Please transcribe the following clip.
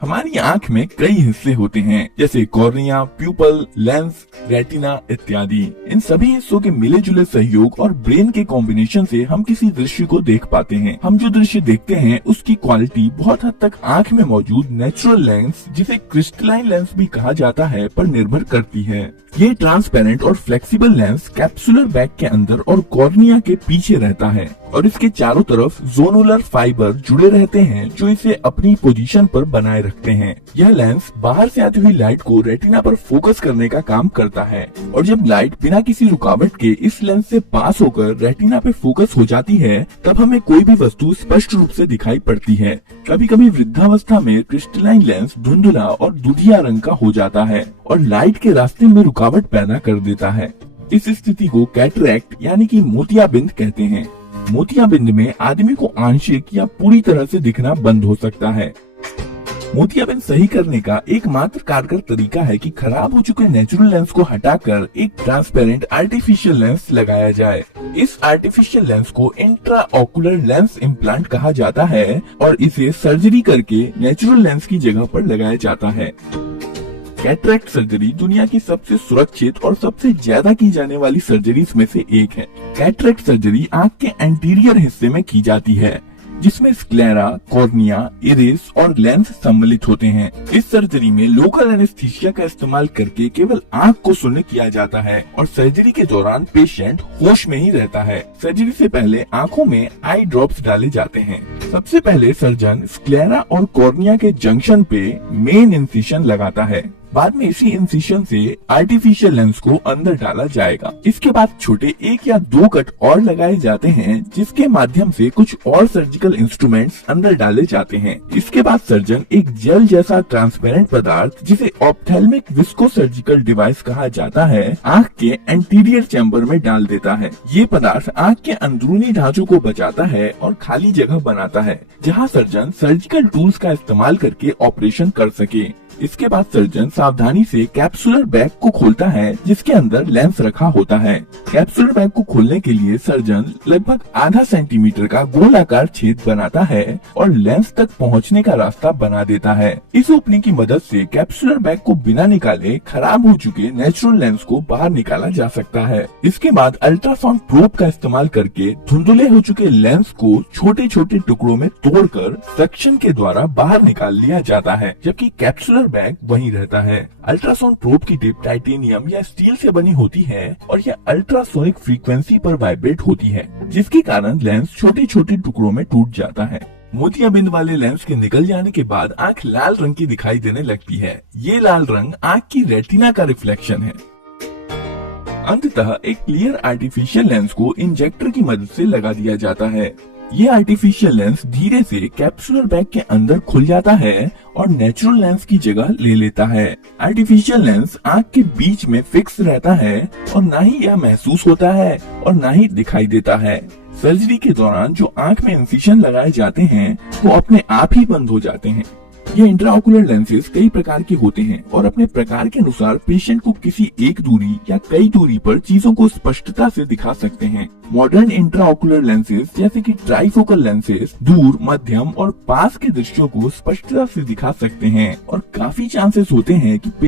हमारी आंख में कई हिस्से होते हैं, जैसे कॉर्निया, प्यूपल, लेंस, रेटिना इत्यादि। इन सभी हिस्सों के मिले जुले सहयोग और ब्रेन के कॉम्बिनेशन से हम किसी दृश्य को देख पाते हैं। हम जो दृश्य देखते हैं उसकी क्वालिटी बहुत हद तक आंख में मौजूद नेचुरल लेंस, जिसे क्रिस्टलाइन लेंस भी कहा जाता है, पर निर्भर करती है। ये ट्रांसपेरेंट और फ्लेक्सिबल लेंस कैप्सुलर बैग के अंदर और कॉर्निया के पीछे रहता है और इसके चारों तरफ जोनुलर फाइबर जुड़े रहते हैं जो इसे अपनी पोजीशन पर बनाए रखते हैं। यह लेंस बाहर से आती हुई लाइट को रेटिना पर फोकस करने का काम करता है और जब लाइट बिना किसी रुकावट के इस लेंस से पास होकर रेटिना पे फोकस हो जाती है, तब हमें कोई भी वस्तु स्पष्ट रूप से दिखाई पड़ती है। कभी कभी वृद्धावस्था में क्रिस्टलाइन लेंस धुंधला और दुधिया रंग का हो जाता है और लाइट के रास्ते में रुकावट पैदा कर देता है। इस स्थिति को कैटरैक्ट यानी कि मोतियाबिंद कहते हैं। मोतियाबिंद में आदमी को आंशिक या पूरी तरह से दिखना बंद हो सकता है। मोतियाबिंद सही करने का एकमात्र कारगर तरीका है कि खराब हो चुके नेचुरल लेंस को हटाकर एक ट्रांसपेरेंट आर्टिफिशियल लेंस लगाया जाए। इस आर्टिफिशियल लेंस को इंट्रा ऑकुलर लेंस इम्प्लांट कहा जाता है और इसे सर्जरी करके नेचुरल लेंस की जगह पर लगाया जाता है। कैटरैक्ट सर्जरी दुनिया की सबसे सुरक्षित और सबसे ज्यादा की जाने वाली सर्जरीज में से एक है। कैटरैक्ट सर्जरी आंख के एंटीरियर हिस्से में की जाती है, जिसमें स्क्लेरा, कॉर्निया, इरिस और लेंस सम्मिलित होते हैं। इस सर्जरी में लोकल एनेस्थीसिया का इस्तेमाल करके केवल आंख को शून्य किया जाता है और सर्जरी के दौरान पेशेंट होश में ही रहता है। सर्जरी से पहले आंखों में आई ड्रॉप्स डाले जाते हैं। सबसे पहले सर्जन स्क्लेरा और कॉर्निया के जंक्शन पे मेन इंसिशन लगाता है। बाद में इसी इंसिशन से आर्टिफिशियल लेंस को अंदर डाला जाएगा। इसके बाद छोटे 1 या 2 कट और लगाए जाते हैं, जिसके माध्यम से कुछ और सर्जिकल इंस्ट्रूमेंट्स अंदर डाले जाते हैं। इसके बाद सर्जन एक जेल जैसा ट्रांसपेरेंट पदार्थ, जिसे ऑप्थेल्मिक विस्को सर्जिकल डिवाइस कहा जाता है, आंख के एंटीरियर चैम्बर में डाल देता है। ये पदार्थ आंख के अंदरूनी ढांचों को बचाता है और खाली जगह बनाता है, जहाँ सर्जन सर्जिकल टूल्स का इस्तेमाल करके ऑपरेशन कर सके। इसके बाद सर्जन सावधानी से कैप्सुलर बैग को खोलता है, जिसके अंदर लेंस रखा होता है। कैप्सुलर बैग को खोलने के लिए सर्जन लगभग आधा सेंटीमीटर का गोलाकार छेद बनाता है और लेंस तक पहुंचने का रास्ता बना देता है। इस ओपनिंग की मदद से कैप्सुलर बैग को बिना निकाले खराब हो चुके नेचुरल लेंस को बाहर निकाला जा सकता है। इसके बाद अल्ट्रासाउंड प्रोब का इस्तेमाल करके धुंधले हो चुके लेंस को छोटे छोटे टुकड़ों में तोड़कर सक्शन के द्वारा बाहर निकाल लिया जाता है, जबकि कैप्सुलर बैग वहीं रहता है। अल्ट्रासाउंड प्रोब की टिप टाइटेनियम या स्टील से बनी होती है और यह अल्ट्रासोनिक फ्रीक्वेंसी पर वाइब्रेट होती है, जिसके कारण लेंस छोटे छोटे टुकड़ों में टूट जाता है। मोतियाबिंद वाले लेंस के निकल जाने के बाद आंख लाल रंग की दिखाई देने लगती है। ये लाल रंग आंख की रेटिना का रिफ्लेक्शन है। अंततः एक क्लियर आर्टिफिशियल लेंस को इंजेक्टर की मदद से लगा दिया जाता है। ये आर्टिफिशियल लेंस धीरे से कैप्सुलर बैग के अंदर खुल जाता है और नेचुरल लेंस की जगह ले लेता है। आर्टिफिशियल लेंस आंख के बीच में फिक्स रहता है और ना ही यह महसूस होता है और ना ही दिखाई देता है। सर्जरी के दौरान जो आंख में इंसिशन लगाए जाते हैं वो अपने आप ही बंद हो जाते हैं। ये इंट्राओकुलर लेंसेज कई प्रकार के होते हैं और अपने प्रकार के अनुसार पेशेंट को किसी एक दूरी या कई दूरी पर चीजों को स्पष्टता से दिखा सकते हैं। मॉडर्न इंट्राओकुलर लेंसेज जैसे कि ट्राइफोकल लेंसेज दूर, मध्यम और पास के दृश्यों को स्पष्टता से दिखा सकते हैं और काफी चांसेस होते हैं कि